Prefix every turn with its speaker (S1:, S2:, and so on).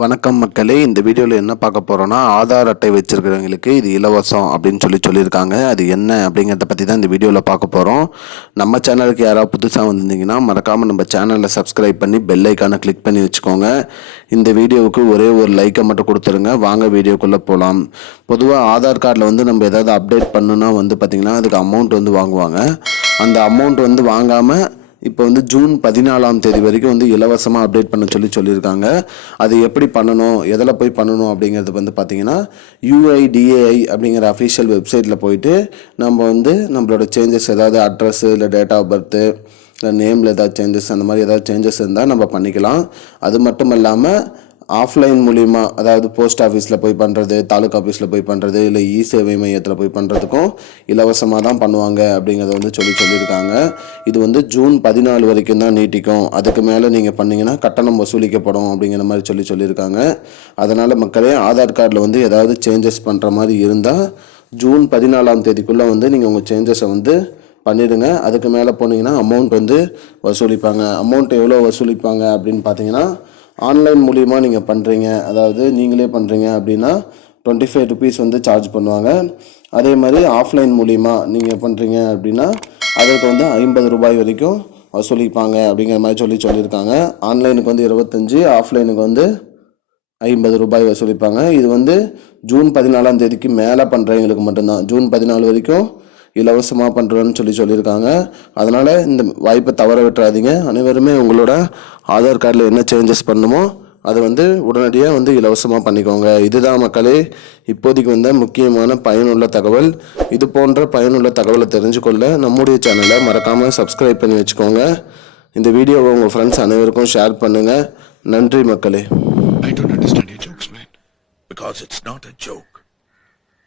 S1: வணக்கம் மக்களே இந்த வீடியோவில் என்ன பார்க்க போகிறோன்னா ஆதார் அட்டை வச்சுருக்கிறவங்களுக்கு இது இலவசம் அப்படின்னு சொல்லி சொல்லியிருக்காங்க. அது என்ன அப்படிங்கிறத பற்றி தான் இந்த வீடியோவில் பார்க்க போகிறோம் நம்ம சேனலுக்கு யாராவது புதுசாக வந்திருந்தீங்கன்னா மறக்காமல் நம்ம சேனலில் சப்ஸ்கிரைப் பண்ணி பெல் ஐக்கானை கிளிக் பண்ணி வச்சுக்கோங்க. இந்த வீடியோவுக்கு ஒரே ஒரு லைக்கை மட்டும் கொடுத்துருங்க. வாங்க வீடியோக்குள்ளே போகலாம் பொதுவாக ஆதார் கார்டில் வந்து நம்ம ஏதாவது அப்டேட் பண்ணுன்னா வந்து பார்த்திங்கன்னா அதுக்கு அமௌண்ட் வந்து வாங்குவாங்க. அந்த அமௌண்ட் வந்து வாங்காமல் இப்போ வந்து ஜூன் பதினாலாம் தேதி வரைக்கும் வந்து இலவசமாக அப்டேட் பண்ண சொல்லி சொல்லியிருக்காங்க. அது எப்படி பண்ணணும் எதில் போய் பண்ணணும் அப்படிங்கிறது வந்து பார்த்தீங்கன்னா யூஐடிஏஐ அப்படிங்கிற அஃபிஷியல் வெப்சைட்டில் போயிட்டு நம்ம வந்து நம்மளோட சேஞ்சஸ் ஏதாவது அட்ரஸ்ஸு இல்லை டேட் ஆஃப் பர்த்து இல்லை நேமில் ஏதாவது சேஞ்சஸ் அந்த மாதிரி ஏதாவது சேஞ்சஸ் இருந்தால் நம்ம பண்ணிக்கலாம். அது மட்டும் இல்லாமல் ஆஃப்லைன் மூலிமா அதாவது போஸ்ட் ஆஃபீஸில் போய் பண்ணுறது தாலுக்கா ஆஃபீஸில் போய் பண்ணுறது இல்லை இ சேவை மையத்தில் போய் பண்ணுறதுக்கும் இலவசமாக தான் பண்ணுவாங்க அப்படிங்கிறத வந்து சொல்லி சொல்லியிருக்காங்க. இது வந்து ஜூன் பதினாலு வரைக்கும் தான் நீட்டிக்கும். அதுக்கு மேலே நீங்கள் பண்ணீங்கன்னா கட்டணம் வசூலிக்கப்படும் அப்படிங்கிற மாதிரி சொல்லி சொல்லியிருக்காங்க. அதனால் மக்களே ஆதார் கார்டில் வந்து ஏதாவது சேஞ்சஸ் பண்ணுற மாதிரி இருந்தால் ஜூன் பதினாலாம் தேதிக்குள்ளே வந்து நீங்கள் உங்கள் சேஞ்சஸை வந்து பண்ணிடுங்க. அதுக்கு மேலே போனீங்கன்னா அமௌண்ட் வந்து வசூலிப்பாங்க. அமௌண்ட் எவ்வளோ வசூலிப்பாங்க அப்படின்னு பார்த்தீங்கன்னா ஆன்லைன் மூலிமா நீங்கள் பண்ணுறீங்க அதாவது நீங்களே பண்ணுறீங்க அப்படின்னா டுவெண்ட்டி ஃபைவ் ருபீஸ் வந்து சார்ஜ் பண்ணுவாங்க. அதே மாதிரி ஆஃப்லைன் மூலிமா நீங்கள் பண்ணுறீங்க அப்படின்னா அதற்கு வந்து ஐம்பது ரூபாய் வரைக்கும் வசூலிப்பாங்க அப்படிங்கிற மாதிரி சொல்லி சொல்லியிருக்காங்க. ஆன்லைனுக்கு வந்து இருபத்தஞ்சி ஆஃப்லைனுக்கு வந்து ஐம்பது ரூபாய் வசூலிப்பாங்க இது வந்து ஜூன் பதினாலாம் தேதிக்கு மேலே பண்ணுறவங்களுக்கு மட்டும்தான். ஜூன் பதினாலு வரைக்கும் இலவசமாக பண்ணுறோன்னு சொல்லி சொல்லியிருக்காங்க. அதனால் இந்த வாய்ப்பை தவற விட்டுறாதீங்க. அனைவருமே உங்களோட ஆதார் கார்டில் என்ன சேஞ்சஸ் பண்ணுமோ அதை வந்து உடனடியாக வந்து இலவசமாக பண்ணிக்கோங்க. இதுதான் மக்களே இப்போதைக்கு வந்த முக்கியமான பயனுள்ள தகவல். இது போன்ற பயனுள்ள தகவலை தெரிஞ்சுக்கொள்ள நம்முடைய சேனலை மறக்காமல் சப்ஸ்கிரைப் பண்ணி வச்சுக்கோங்க. இந்த வீடியோவை உங்கள் ஃப்ரெண்ட்ஸ் அனைவருக்கும் ஷேர் பண்ணுங்கள் நன்றி மக்களே.
S2: I don't understand your jokes, man. Because it's not a joke.